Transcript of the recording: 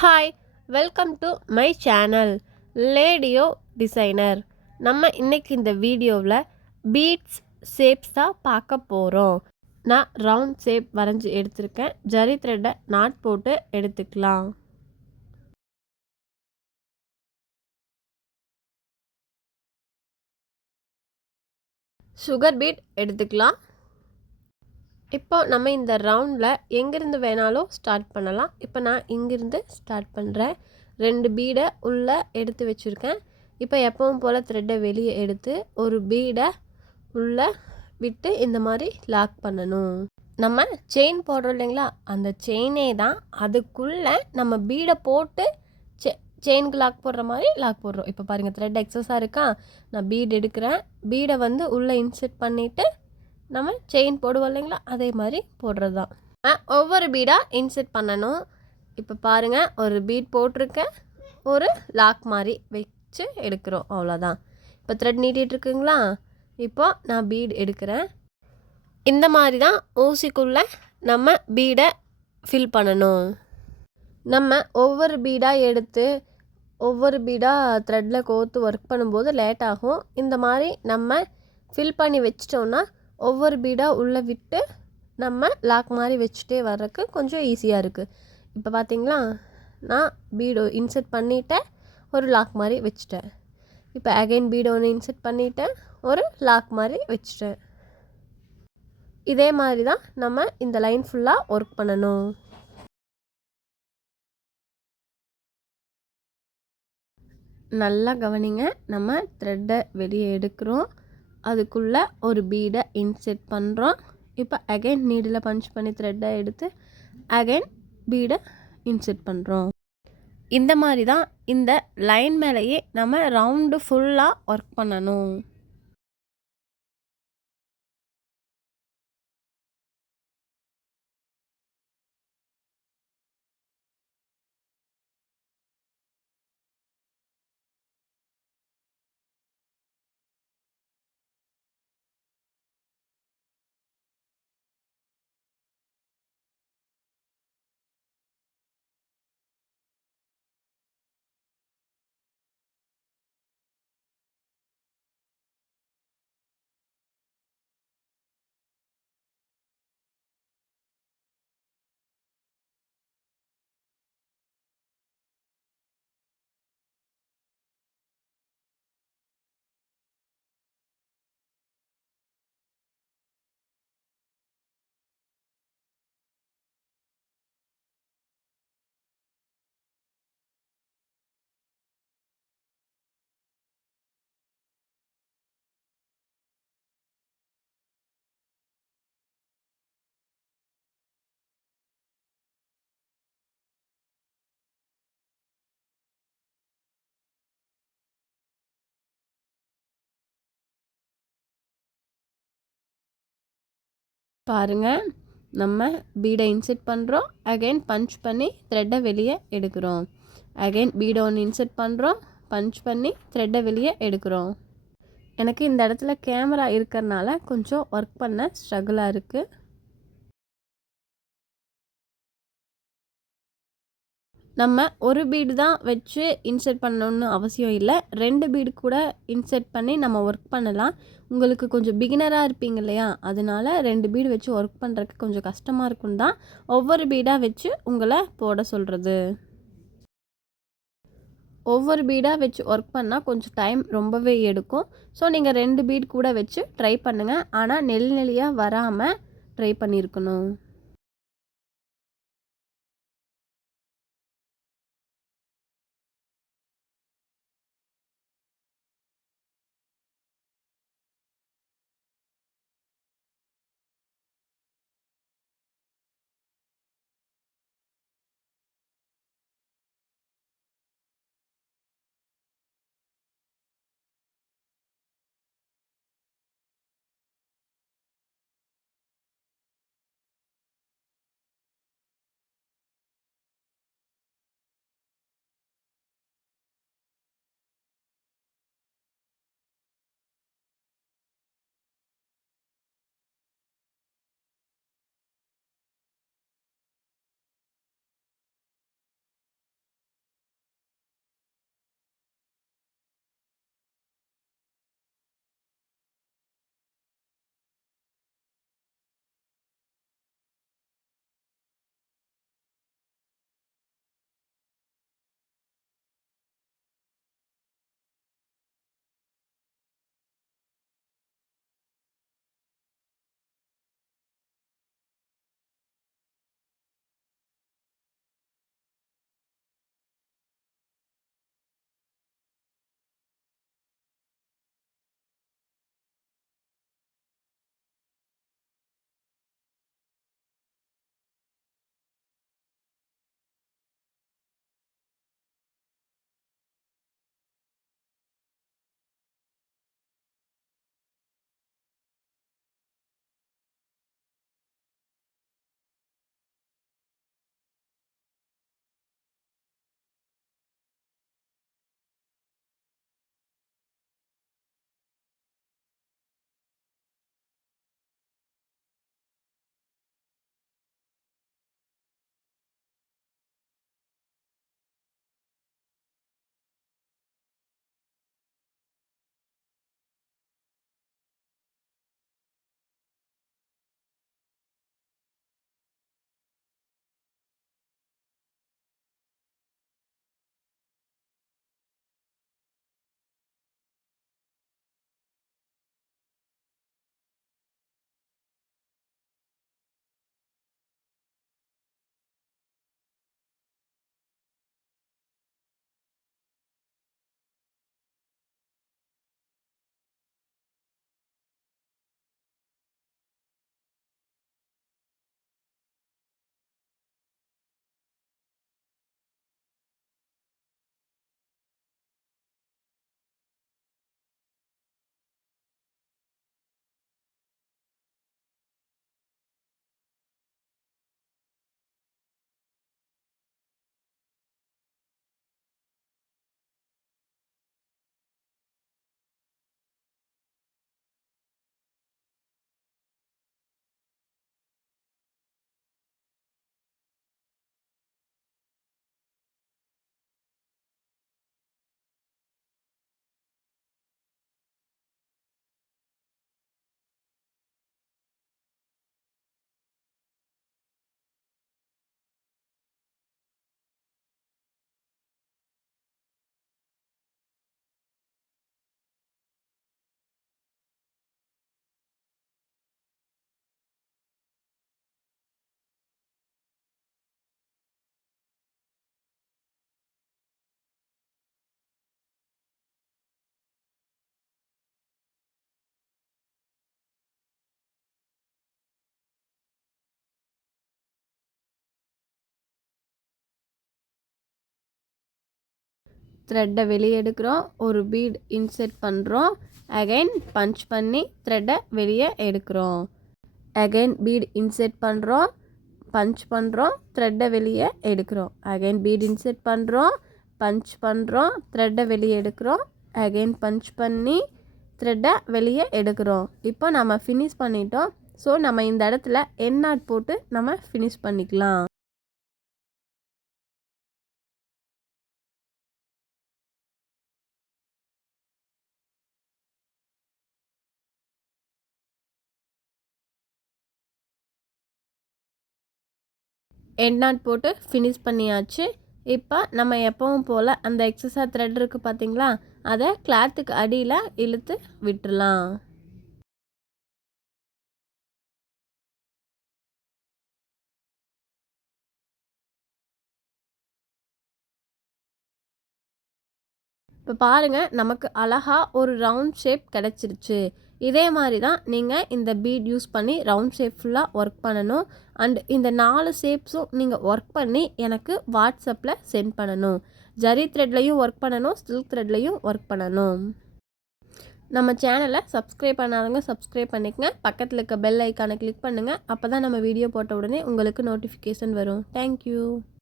Hi, welcome to my channel லேடியோ designer. நம்ம இன்னைக்கு இந்த வீடியோவில் பீட்ஸ் ஷேப்ஸ் தான் பார்க்க போகிறோம். நான் ரவுண்ட் ஷேப் வரைஞ்சி எடுத்திருக்கேன். ஜரி த்ரெட்டை நாட் போட்டு எடுத்துக்கலாம். சுகர் பீட் எடுத்துக்கலாம். இப்போ நம்ம இந்த ரவுண்டில் எங்கேருந்து வேணாலும் ஸ்டார்ட் பண்ணலாம். இப்போ நான் இங்கேருந்து ஸ்டார்ட் பண்ணுறேன். 2 பீடை உள்ளே எடுத்து வச்சுருக்கேன். இப்போ எப்பவும் போல் த்ரெட்டை வெளியே எடுத்து ஒரு பீடை உள்ளே விட்டு இந்த மாதிரி லாக் பண்ணணும். நம்ம செயின் போடுறோம் இல்லைங்களா, அந்த செயினே தான் அதுக்குள்ளே நம்ம பீடை போட்டு செயினுக்கு லாக் போடுற மாதிரி லாக் போடுறோம். இப்போ பாருங்கள், த்ரெட் எக்ஸஸாக இருக்கா. நான் பீடு எடுக்கிறேன். பீடை வந்து உள்ளே இன்செர்ட் பண்ணிவிட்டு நம்ம செயின் போடுவோம் இல்லைங்களா, அதே மாதிரி போடுறது தான். ஒவ்வொரு பீடாக இன்செர்ட் பண்ணணும். இப்போ பாருங்கள், ஒரு பீட் போட்டிருக்கேன், ஒரு லாக் மாதிரி வச்சு எடுக்கிறோம், அவ்வளோதான். இப்போ த்ரெட் நீட்டிகிட்ருக்குங்களா. இப்போ நான் பீட் எடுக்கிறேன். இந்த மாதிரி தான் ஊசிக்குள்ளே நம்ம பீடை ஃபில் பண்ணணும். நம்ம ஒவ்வொரு பீடாக எடுத்து ஒவ்வொரு பீடாக த்ரெட்டில் கோர்த்து ஒர்க் பண்ணும்போது லேட் ஆகும். இந்த மாதிரி நம்ம ஃபில் பண்ணி வச்சிட்டோன்னா ஒவ்வொரு பீடாக உள்ளே விட்டு நம்ம லாக் மாதிரி வச்சுட்டே வர்றதுக்கு கொஞ்சம் ஈஸியாக இருக்குது. இப்போ பார்த்தீங்களா, நான் பீடு இன்செர்ட் பண்ணிவிட்டேன், ஒரு லாக் மாதிரி வச்சுட்டேன். இப்போ அகைன் பீடு ஒன்று இன்செர்ட் பண்ணிவிட்டேன், ஒரு லாக் மாதிரி வச்சுட்டேன். இதே மாதிரி தான் நம்ம இந்த லைன் ஃபுல்லாக ஒர்க் பண்ணணும். நல்லா கவனிங்க. நம்ம த்ரெட்டை வெளியே எடுக்கிறோம், அதுக்குள்ளே ஒரு பீடை இன்செர்ட் பண்ணுறோம். இப்போ அகைன் நீடில் பஞ்ச் பண்ணி த்ரெட்டை எடுத்து அகைன் பீடை இன்செர்ட் பண்ணுறோம். இந்த மாதிரி தான் இந்த லைன் மேலேயே நம்ம ரவுண்டு ஃபுல்லாக ஒர்க் பண்ணணும். பாருங்கள், நம்ம பீடை இன்செர்ட் பண்ணுறோம், அகைன் பஞ்ச் பண்ணி த்ரெட்டை வெளியே எடுக்கிறோம். அகைன் பீடை ஒன்று இன்செர்ட் பண்ணுறோம், பஞ்ச் பண்ணி த்ரெட்டை வெளியே எடுக்கிறோம். எனக்கு இந்த இடத்துல கேமரா இருக்கிறனால கொஞ்சம் ஒர்க் பண்ண ஸ்ட்ரகிளாக இருக்குது. நம்ம ஒரு பீடு தான் வச்சு இன்செர்ட் பண்ணணுன்னு அவசியம் இல்லை. 2 பீடு கூட இன்செர்ட் பண்ணி நம்ம ஒர்க் பண்ணலாம். உங்களுக்கு கொஞ்சம் பிகினராக இருப்பீங்க இல்லையா, அதனால 2 பீடு வச்சு ஒர்க் பண்ணுறதுக்கு கொஞ்சம் கஷ்டமாக இருக்கும் தான் ஒவ்வொரு பீடாக வச்சு உங்களை போட சொல்கிறது. ஒவ்வொரு பீடாக வச்சு ஒர்க் பண்ணால் கொஞ்சம் டைம் ரொம்பவே எடுக்கும். ஸோ நீங்கள் 2 பீட் கூட வச்சு ட்ரை பண்ணுங்கள். ஆனால் நெளியாக வராமல் ட்ரை பண்ணியிருக்கணும். த்ரெட்டை வெளியே எடுக்கிறோம், ஒரு பீட் இன்செர்ட் பண்ணுறோம், அகைன் பஞ்ச் பண்ணி த்ரெட்டை வெளியே எடுக்கிறோம், அகைன் பீட் இன்செர்ட் பண்ணுறோம், பஞ்ச் பண்ணுறோம், த்ரெட்டை வெளியே எடுக்கிறோம், அகைன் பீட் இன்செர்ட் பண்ணுறோம், பஞ்ச் பண்ணுறோம், த்ரெட்டை வெளியே எடுக்கிறோம், அகைன் பஞ்ச் பண்ணி த்ரெட்டை வெளியே எடுக்கிறோம். இப்போ நம்ம ஃபினிஷ் பண்ணிட்டோம். ஸோ நம்ம இந்த இடத்துல எண்ட் நாட் போட்டு நம்ம ஃபினிஷ் பண்ணிக்கலாம். எண்ட் நாட் போட்டு ஃபினிஷ் பண்ணியாச்சு. இப்போ நம்ம எப்பவும் போல் அந்த எக்ஸஸாக த்ரெட் இருக்குது பார்த்தீங்களா, அதை கிளாத்துக்கு அடியில் இழுத்து விட்டுடலாம். இப்போ பாருங்கள், நமக்கு அழகாக ஒரு ரவுண்ட் ஷேப் கிடச்சிருச்சு. இதே மாதிரி தான் நீங்கள் இந்த பீட் யூஸ் பண்ணி ரவுண்ட் ஷேப் ஃபுல்லாக ஒர்க் பண்ணணும். அண்ட் இந்த 4 ஷேப்ஸும் நீங்கள் ஒர்க் பண்ணி எனக்கு வாட்ஸ்அப்பில் சென்ட் பண்ணணும். ஜரி த்ரெட்லையும் ஒர்க் பண்ணணும், சில்க் த்ரெட்லையும் ஒர்க் பண்ணணும். நம்ம சேனலை சப்ஸ்கிரைப் பண்ணாதவங்க சப்ஸ்கிரைப் பண்ணிக்கங்க. பக்கத்தில் இருக்க பெல் ஐக்கானை கிளிக் பண்ணுங்கள். அப்போ தான் நம்ம வீடியோ போட்ட உடனே உங்களுக்கு நோட்டிஃபிகேஷன் வரும். தேங்க்யூ.